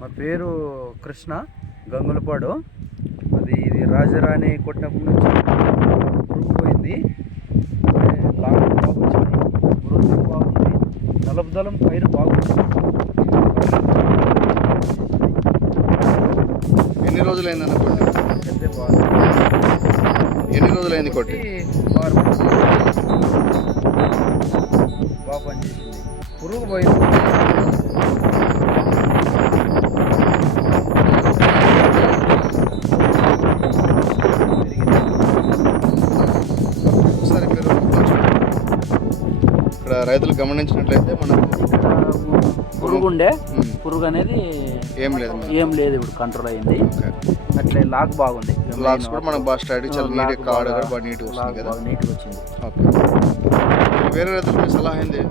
మా పేరు కృష్ణ గంగులపాడు. అది ఇది రాజరాణి కొట్టినప్పటి నుంచి పురుగు పోయింది లాగా బాగా వచ్చింది పురుగు బాగుంది నలుపుదలం పైరు బాగుంది. ఎన్ని పెద్ద బాగా ఎన్ని రోజులైంది కొట్టి బాగా పనిచేసింది. పురుగు పోయింది ఇక్కడ రైతులు గమనించినట్లయితే మనకు పురుగు ఉండే పురుగు అనేది ఏం లేదు. ఏం లేదు ఇప్పుడు కంట్రోల్ అయింది. అట్లే లాక్ బాగుంది. లాక్స్ కూడా మనకు బాగా స్టడీ చాలా నీట్గా కాడు కూడా బాగా నీట్గా వస్తుంది కదా. నీట్గా వచ్చింది. ఓకే. వేరే రైతులకు మీ సలహా ఏంది?